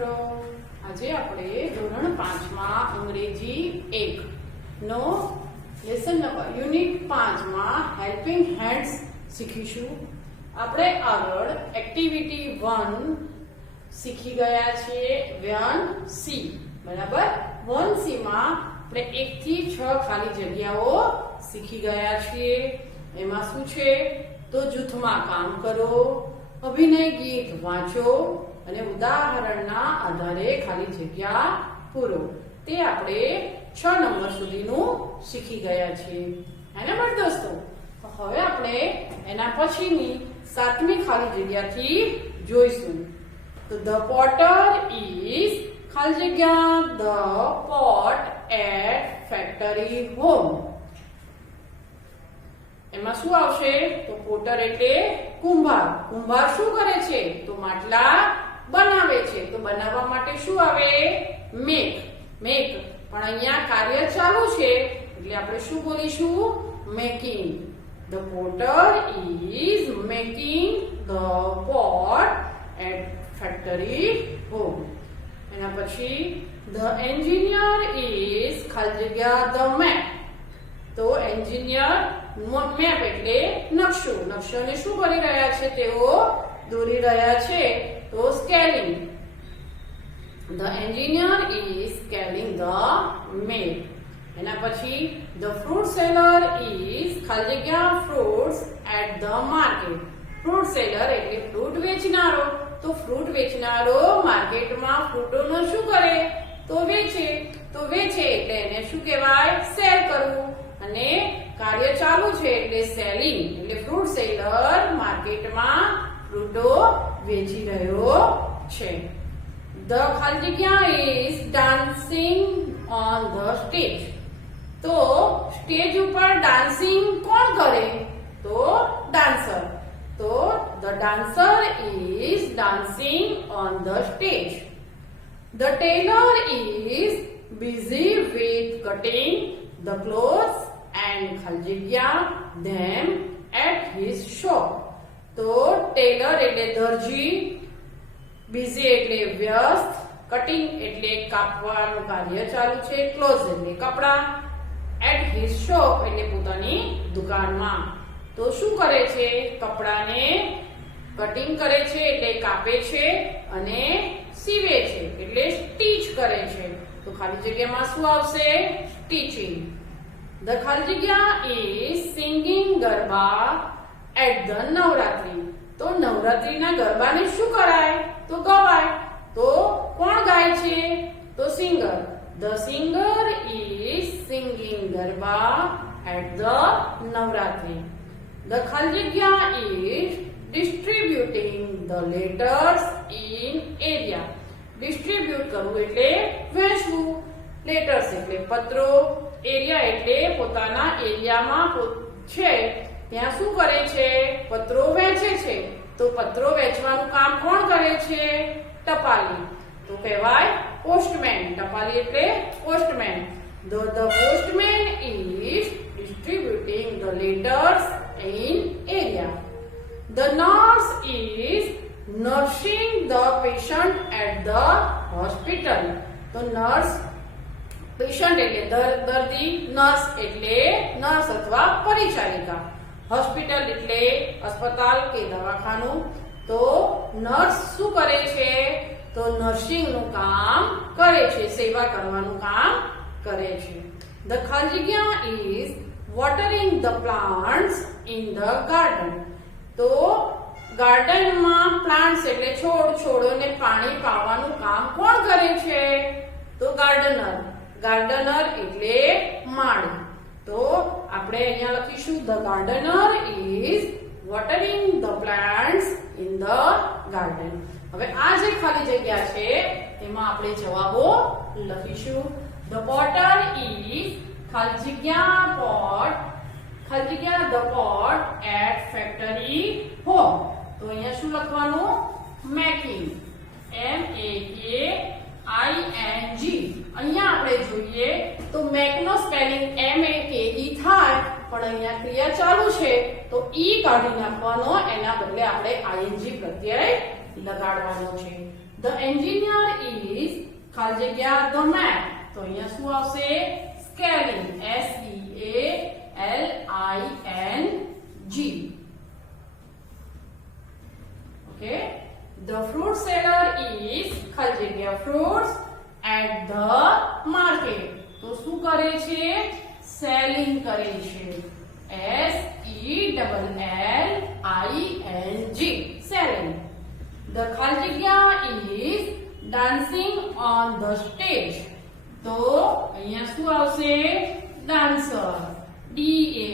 મિત્રો, આજે આપણે ધોરણ 5 માં અંગ્રેજી 1 નો લેસન નંબર યુનિટ 5 માં હેલ્પિંગ હેન્ડ્સ શીખીશું. આપણે આગળ એક્ટિવિટી 1 શીખી ગયા છીએ વ્યન સી. બરાબર, 1C માં આપણે 1 થી 6 ખાલી જગ્યાઓ શીખી ગયા છીએ. એમાં શું છે તો જૂથમાં કામ કરો, અભિનય ગીત વાંચો અને ઉદાહરણના આધારે ખાલી જગ્યા પૂરો. તે આપણે 6 નંબર સુધીનું શીખી ગયા છીએ. એને પણ દોસ્તો, હવે આપણે એના પછીની 7મી ખાલી જગ્યાથી જોઈશું. તો ધ પોટર ઇઝ ખાલી જગ્યા the pot at factory home. એમાં શું આવશે તો પોટર એટલે કુંભાર. કુંભાર શું કરે છે તો માટલા બનાવે છે. તો બનાવવા માટે શું આવે મેક. મેક પણ અહીંયા કાર્ય ચાલુ છે એટલે આપણે શું બોલીશું making. The potter is making the pot at factory home. એના પછી ધ એન્જિનિયર ઇઝ ખાલી જગ્યા ધ મેપ. તો એન્જિનિયર મેપ એટલે નકશો. નકશોને શું કરી રહ્યા છે તેઓ દોરી રહ્યા છે તો scaling. The engineer is scaling the map. એના પછી ધ ફ્રૂટ સેલર ઇઝ ખાલી જગ્યા fruits at the market. Fruit seller એટલે ફ્રૂટ વેચનારો. તો ફ્રૂટ વેચનારો માર્કેટમાં ફ્રૂટોનો શું કરે તો વેચે. તો વેચે એટલે એને શું કહેવાય સેલ કરવું. અને કાર્ય ચાલુ છે એટલે સેલિંગ. એટલે ફ્રૂટ સેલર માર્કેટમાં ફ્રૂટો વેચી રહ્યો છે. ધ ખાલી જગ્યા is dancing on the stage. તો સ્ટેજ ઉપર ડાન્સિંગ કોણ કરે તો ડાન્સર. તો the dancer is dancing on the stage. The Taylor is busy with cutting the clothes and ખાલી જગ્યા them at his shop. તો ટેલર એટલે દરજી, બિઝી એટલે વ્યસ્ત, કટિંગ એટલે કાપવાનું કાર્ય ચાલુ છે, ક્લોથ્સ એટલે કપડા, at his shop એટલે પોતાની દુકાનમાં. તો શું કરે છે કપડાને કટિંગ કરે છે એટલે કાપે છે અને સીવે છે એટલે સ્ટીચ કરે છે. તો ખાલી જગ્યામાં શું આવશે સ્ટીચિંગ. The ખાલી જગ્યા is singing garba at the Navratri. તો નવરાત્રીના ગરબાને શું કરાય તો ગવાય. તો કોણ ગાય છે તો singer. The singer is singing garba at the Navratri. The ખાલી જગ્યા is distributing the letters in area. Distribute કરવું એટલે વહેંચવું. લેટર્સ એટલે પત્રો, એરિયા એટલે પોતાના એરિયામાં છે ત્યાં શું કરે છે પત્રો વહેંચે છે. તો પત્રો વહેંચવાનું કામ કોણ કરે છે ટપાલી. તો કહેવાય પોસ્ટમેન. ટપાલી એટલે postman. The postman is distributing the letters in area. The nurse is nursing the patient at the hospital. તો નર્સ પેશન્ટ એટલે દર્દી, નર્સ એટલે નર્સ અથવા પરિચારિકા, હોસ્પિટલ એટલે અસ્પતાલ કે દવાખાનું. તો નર્સ શું કરે છે તો નર્સિંગ નું કામ કરે છે, સેવા કરવાનું કામ કરે છે. ધ ખાલી જગ્યા is watering the plants in the garden. તો ગાર્ડનમાં પ્લાન્ટ્સ એટલે છોડ, છોડોને પાણી પાવાનું કામ કોણ કરે છે તો ગાર્ડનર. ગાર્ડનર એટલે માળી. તો આપણે અહીંયા લખીશું the gardener is watering the plants in the garden. હવે આ જે ખાલી જગ્યા છે તેમાં આપણે જવાબો લખીશું. ધ પોટર ઇઝ ખાલી જગ્યા પોટ, ખાલી જગ્યા the pot at factory home. તો અહીંયા શું લખવાનું મેકિંગ. MEKING. અહીંયા આપણે જોઈએ તો મેક નો સ્પેલિંગ MAKE થાય પણ અહીંયા ક્રિયા ચાલુ છે તો ઈ કાઢી નાખવાનો. એના બદલે આપણે ING પ્રત્યય લગાડવાનો છે. The engineer is ખાલી જગ્યા the man. તો અહીંયા શું આવશે? Scaling. SEALING. Okay. The fruit seller is ખાલી જગ્યા fruits at the market. તો શું કરે છે? સેલિંગ કરે છે. SELLING. Selling. The ખાલી જગ્યા is dancing on the stage. તો અહીંયા શું આવશે? Dancer. DANCER.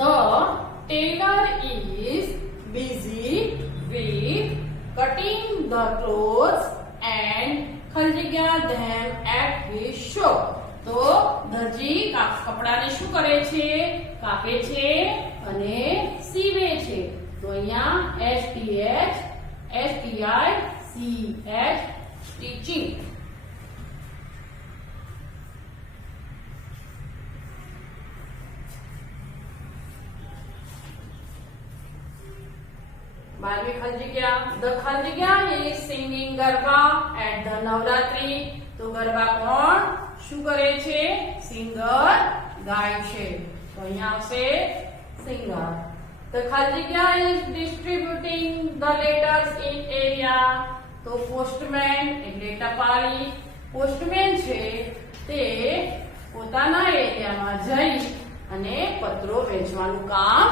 The tailor is busy with cutting the clothes and ખાલી જગ્યા them at his shop. તો દરજી કપડાને શું કરે છે? કાપે છે અને સીવે છે. તો અહીંયા STHSTICH teaching. બારમી ખાલી જગ્યા the ખાલી જગ્યા is singing garba at the Navratri. તો ગરબા કોણ શું કરે છે? સિંગર ગાય છે. તો અહીંયા આવશે સિંગર. the ખાલી જગ્યા is distributing the letters in area. તો postman એટલે ટપાલી. postman છે તે પોતાના એરિયામાં જઈ અને પત્રો વેચવાનું કામ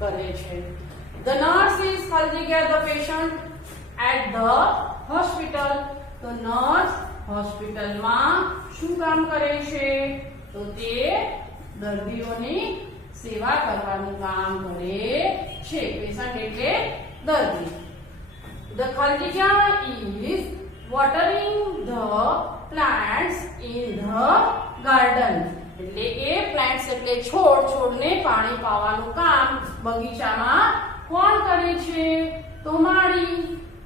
કરે છે. The nurse is ખાલી જગ્યા the patient at the hospital. તો nurse હોસ્પિટલમાં શું કામ કરે છે? તો તે દર્દીઓની સેવા કરવાનું કામ કરે છે. પેશન્ટ એટલે દર્દી. The ખાલી જગ્યા is watering the plants in the garden. એટલે કે plants એટલે છોડને પાણી પાવાનું કામ બગીચામાં કોણ કરે છે? તો માળી.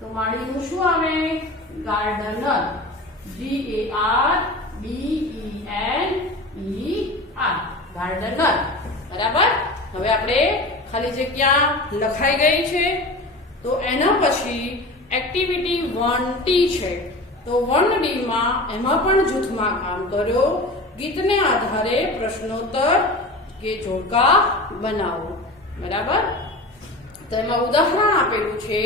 તો માળીનું શું આવે? ગાર્ડનર. GARDENER. ગાર્ડનર. બરાબર. હવે આપણે ખાલી જગ્યા લખાઈ ગઈ છે. તો એના પછી એક્ટિવિટી 1D છે. તો 1D માં એમાં પણ જૂથમાં કામ કર્યો. ગીતને આધારે પ્રશ્નોત્તર કે જોડકા બનાવો. બરાબર. તો એમાં ઉદાહરણ આપેલું છે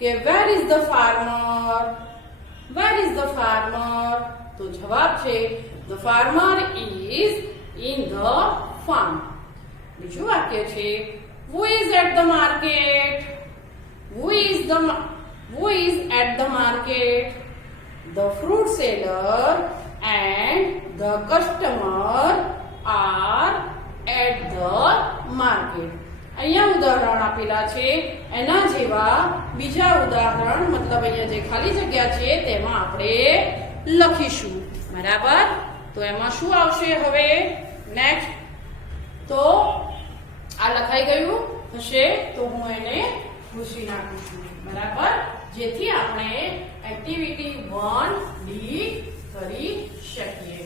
કે where is the farmer. Where is the farmer. તો જવાબ છે the farmer is in the farm. બીજું વાક્ય છે who is at the market. Who is at the market. The fruit seller and the customer are at the market. અહીંયા ઉદાહરણ આપેલા છે. એના જેવા બીજા ઉદાહરણ મતલબ અહીંયા જે ખાલી જગ્યા છે તેમાં આપણે લખીશું. બરાબર. તો એમાં શું આવશે હવે નેક્સ્ટ? તો આ લખાઈ ગયું હશે તો હું એને ભૂસી નાખું છું. બરાબર. જેથી આપણે એક્ટિવિટી 1D કરી શકીએ.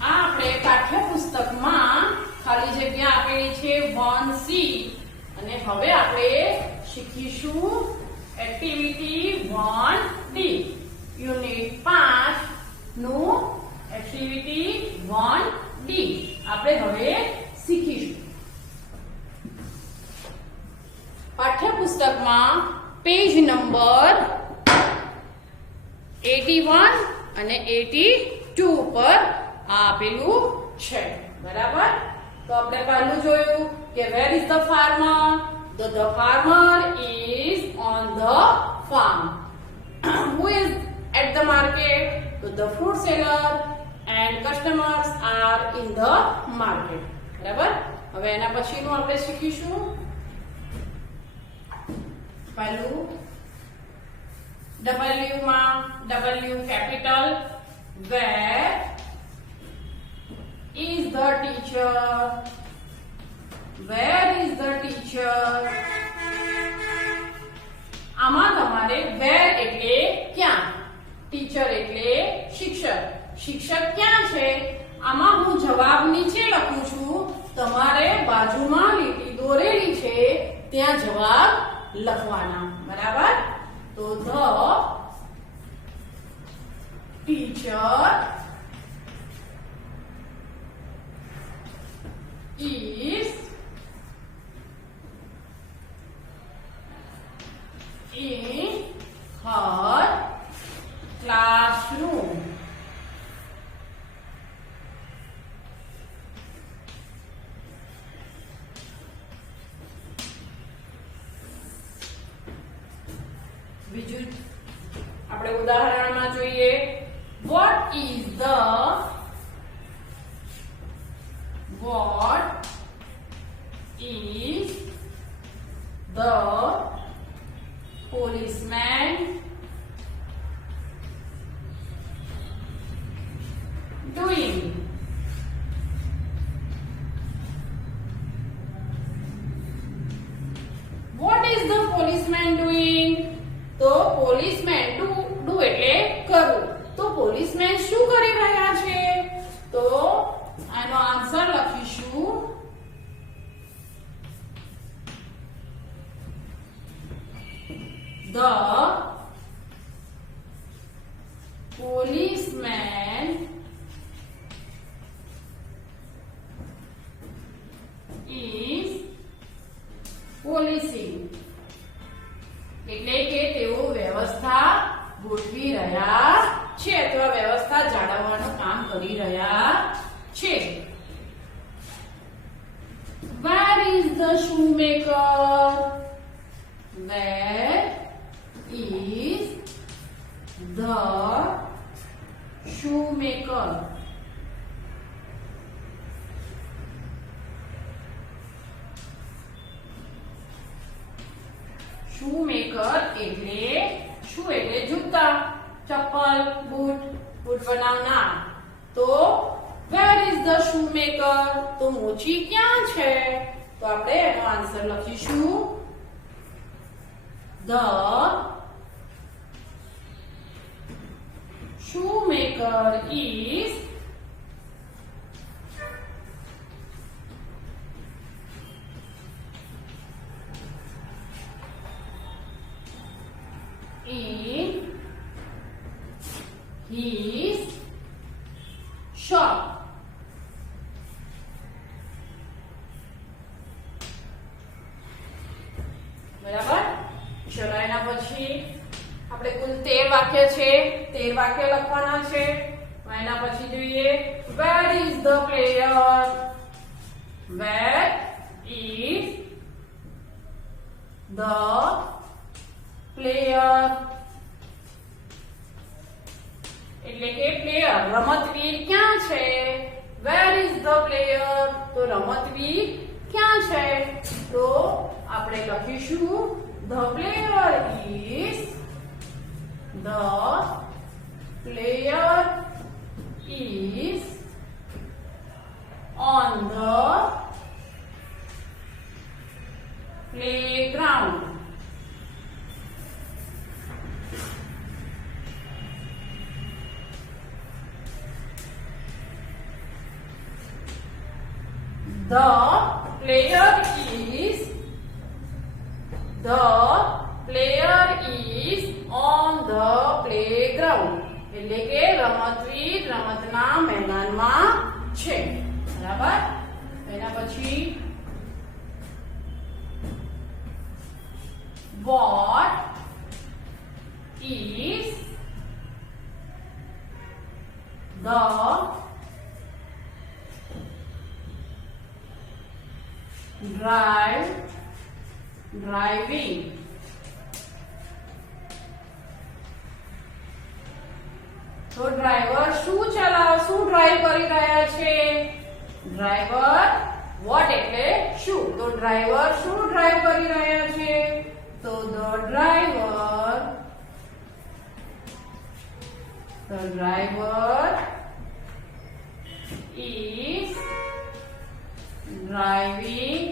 આ આપણે પાઠ્યપુસ્તકમાં ખાલી જગ્યા આપેલી છે 1C અને હવે આપણે શીખીશું એક્ટિવિટી 1D. યુનિટ 5 નું એક્ટિવિટી 1D આપણે હવે શીખીશું. પાઠ્યપુસ્તકમાં પેજ નંબર 81 અને 82 પર આપેલું છે. બરાબર. તો આપણે પહેલું જોયું કે વેર ઇઝ ધ ફાર્મર. તો the farmer is on the farm. Who is at the market? તો the fruit seller and customers are in the market. બરાબર. હવે એના પછીનું આપણે શીખીશું. પહેલું W માં W capital. Where is the teacher? Where is the teacher? આમાં તમારે where એટલે ક્યાં, ટીચર એટલે શિક્ષક. શિક્ષક ક્યાં છે? આમાં હું જવાબ નીચે લખું છું, તમારે બાજુમાં લીટી દોરેલી છે ત્યાં જવાબ લખવાના. બરાબર? તો the teacher is in her classroom. બીજું આપણે ઉદાહરણમાં જોઈએ. What is the policeman doing? What is the policeman doing? તો policeman do એટલે કરવું. તો policeman શું કરી રહ્યા છે? તો આનો આન્સર લખીશું the policeman is policing. એટલે કે તેઓ વ્યવસ્થા ગોઠવી રહ્યા છે અથવા વ્યવસ્થા જાળવવાનું કામ કરી રહ્યા છે. Where is the shoemaker? Where is the shoemaker? shoemaker એટલે શું? એટલે જૂતા, ચપ્પલ, બૂટ બનાવનાર. તો where is the shoemaker? તો મોચી ક્યાં છે? તો આપણે એનો આન્સર લખીશું the shoemaker is in his shop. બરાબર? ચલો એના પછી આપણે કુલ 13 વાક્ય છે, 13 વાક્ય લખવાના છે. એના પછી જોઈએ where is the player? Where is the player? એટલે કે પ્લેયર રમતવીર ક્યાં છે? where is the player? તો રમતવીર ક્યાં છે? તો આપણે લખીશું the player is on the playground. The player is on the playground. એટલે કે રમતવીર રમતના મેદાનમાં છે. બરાબર? એના પછી what is the driving? તો ડ્રાઈવર શું ડ્રાઈવ કરી રહ્યા છે? ડ્રાઈવર what એટલે શું? તો ડ્રાઈવર શું ડ્રાઈવ કરી રહ્યા છે? તો the driver is driving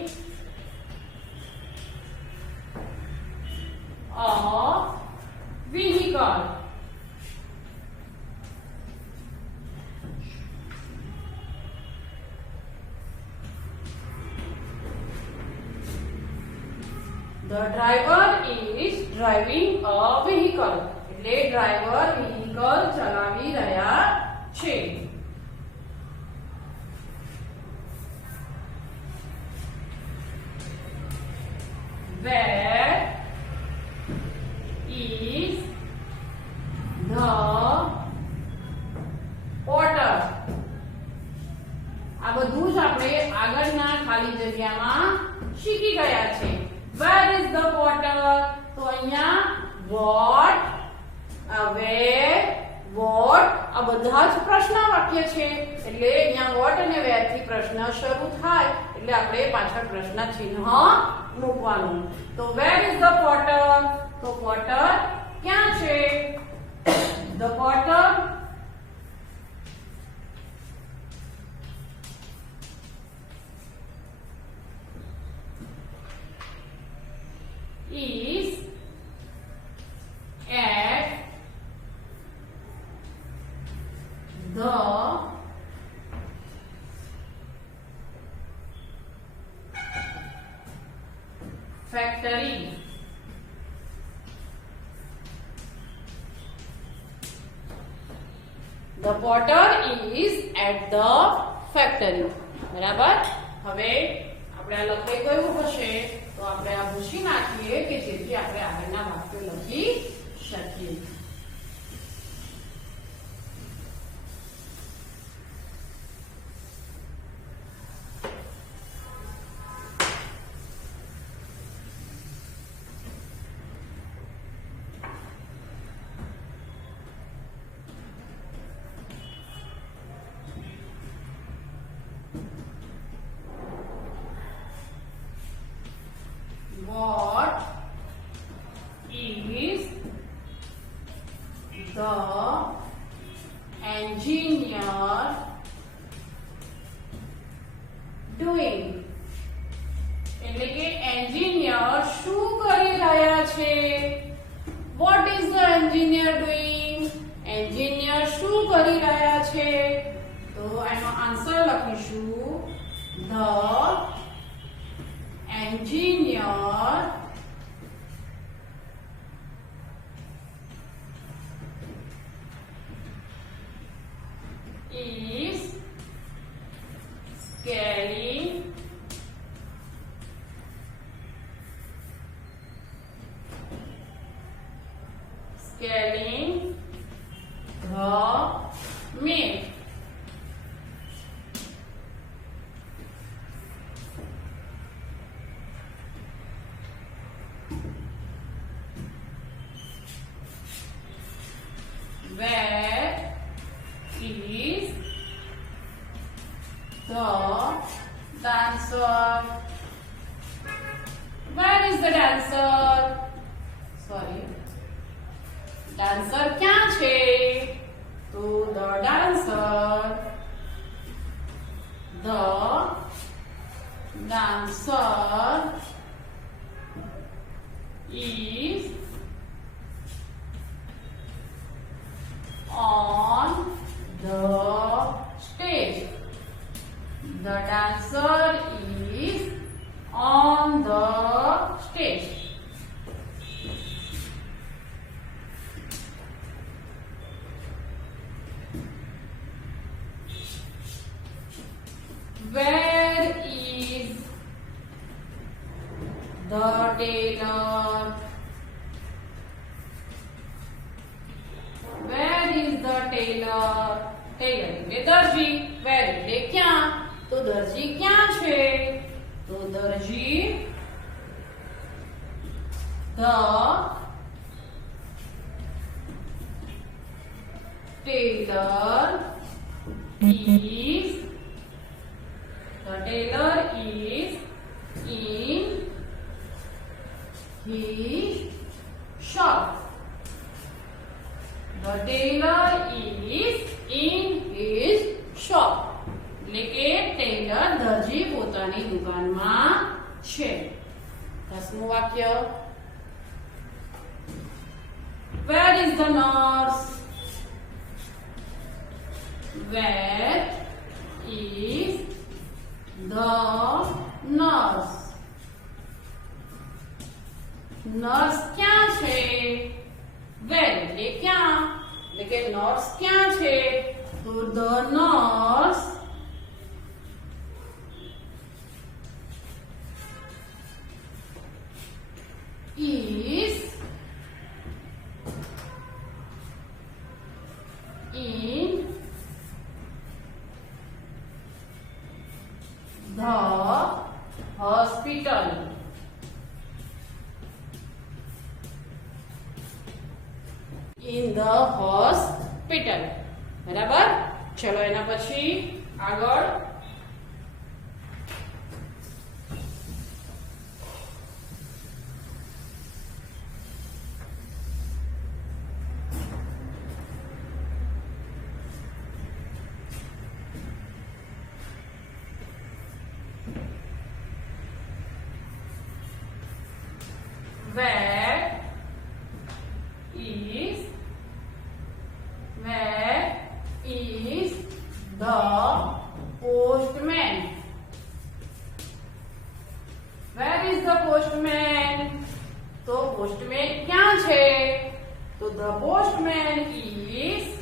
a vehicle. The driver is driving a vehicle. એટલે ડ્રાઈવર vehicle ચલાવી રહ્યા છે. Where is the potter? આ બધું જ આપણે આગળના ખાલી જગ્યામાં શીખી ગયા છે. Where is the potter? તો અહીંયા what, where, what આ બધા જ પ્રશ્ન વાક્ય છે. એટલે અહીંયા what અને where થી પ્રશ્ન શરૂ થાય એટલે આપણે પાછળ પ્રશ્ન ચિહ્ન મૂકવાનું. તો where is the potter? તો potter ક્યાં છે? The potter is at the factory. The potter is at the factory. બરાબર. હવે આપણે આ લખાઈ ગયું હશે તો આપણે આ ભૂસી નાખીએ કે જેથી આપણે આગળના વાક્યો લખી શકીએ. What is the engineer doing? એટલે કે એન્જિનિયર શું કરી રહ્યા છે? What is the engineer doing? Engineer શું કરી રહ્યા છે? તો એનો આન્સર લખીશું the engineer is scaling the milk. Where is the dancer? Where is the dancer? Sorry. Dancer ક્યાં છે? તો the dancer is on the stage. The dancer is on the stage. Where is the tailor? Where is the tailor? Tailor એટલે દરજી. Where એટલે ક્યાં? તો દરજી ક્યાં છે? તો દરજી the tailor is in his shop. The tailor is in his shop. એટલે કે Taylor દરજી પોતાની દુકાનમાં છે. 10મું વાક્ય. Where is the nurse? Where is the nurse? Nurse ક્યાં છે? વેર એટલે ક્યાં, એટલે કે નર્સ ક્યાં છે? તો the nurse is in the hospital. In the hospital. બરાબર? ચલો એના પછી આગળ where is the postman? Where is the postman? તો postman ક્યાં છે? તો the postman is